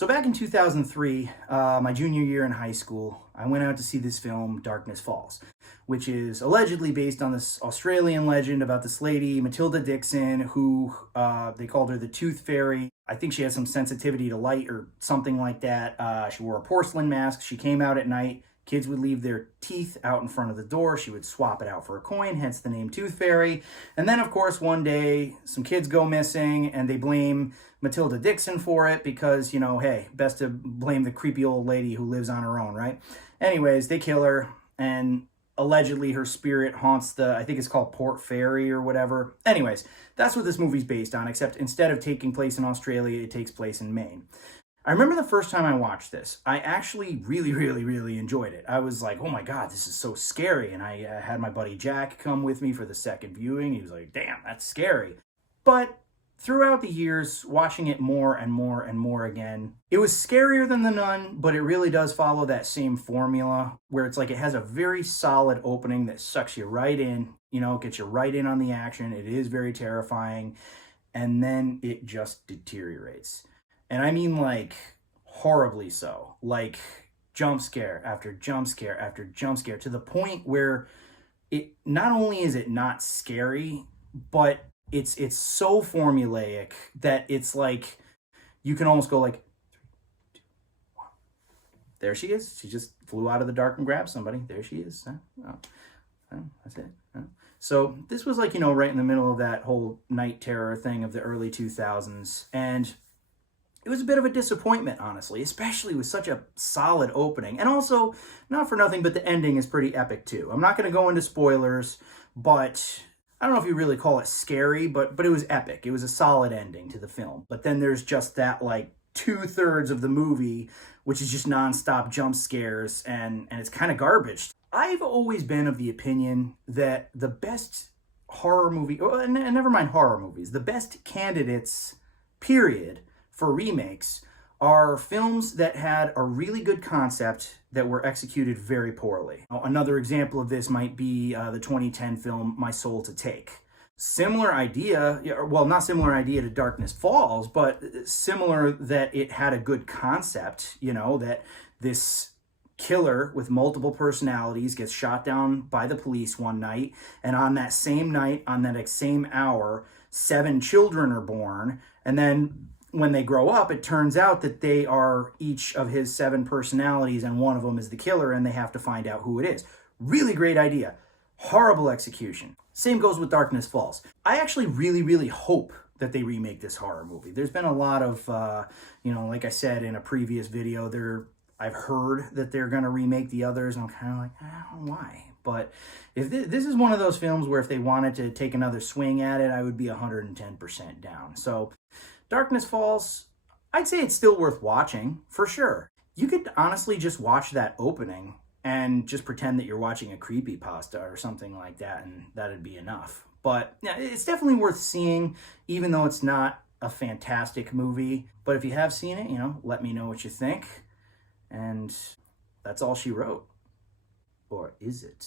So back in 2003, my junior year in high school, I went out to see this film, Darkness Falls, which is allegedly based on this Australian legend about this lady, Matilda Dixon, who they called her the Tooth Fairy. I think she had some sensitivity to light or something like that. She wore a porcelain mask. She came out at night. Kids would leave their teeth out in front of the door. She would swap it out for a coin, hence the name Tooth Fairy. And then, of course, one day, some kids go missing, and they blame Matilda Dixon for it because, hey, best to blame the creepy old lady who lives on her own, right? Anyways, they kill her, and allegedly her spirit haunts I think it's called Port Fairy or whatever. Anyways, that's what this movie's based on, except instead of taking place in Australia, it takes place in Maine. I remember the first time I watched this, I actually really enjoyed it. I was like, oh my God, this is so scary. And I had my buddy Jack come with me for the second viewing. He was like, damn, that's scary. But throughout the years, watching it more and more again, it was scarier than The Nun, but it really does follow that same formula where it's like it has a very solid opening that sucks you right in, gets you right in on the action. It is very terrifying. And then it just deteriorates. And I mean like horribly so, like jump scare after jump scare after jump scare, to the point where it not only is it not scary, but it's so formulaic that it's like you can almost go like 3, 2, 1. There she is. She just flew out of the dark and grabbed somebody. There she is. That's it. So this was like, right in the middle of that whole night terror thing of the early 2000s. And it was a bit of a disappointment, honestly, especially with such a solid opening. And also, not for nothing, but the ending is pretty epic too. I'm not going to go into spoilers, but I don't know if you really call it scary, but it was epic. It was a solid ending to the film. But then there's just that like 2/3 of the movie, which is just nonstop jump scares, and it's kind of garbage. I've always been of the opinion that the best horror movie, and never mind horror movies, the best candidates, period, for remakes are films that had a really good concept that were executed very poorly. Another example of this might be the 2010 film My Soul to Take. Similar idea, well, not similar idea to Darkness Falls, but similar that it had a good concept, that this killer with multiple personalities gets shot down by the police one night, and on that same night, on that same hour, 7 children are born, and then when they grow up, it turns out that they are each of his 7 personalities, and one of them is the killer, and they have to find out who it is. Really great idea. Horrible execution. Same goes with Darkness Falls. I actually really hope that they remake this horror movie. There's been a lot of, like I said in a previous video, I've heard that they're going to remake the others, and I'm kind of like, I don't know why. But if this is one of those films where if they wanted to take another swing at it, I would be 110% down. So Darkness Falls, I'd say it's still worth watching, for sure. You could honestly just watch that opening and just pretend that you're watching a creepypasta or something like that, and that'd be enough. But yeah, it's definitely worth seeing, even though it's not a fantastic movie. But if you have seen it, let me know what you think. And that's all she wrote. Or is it?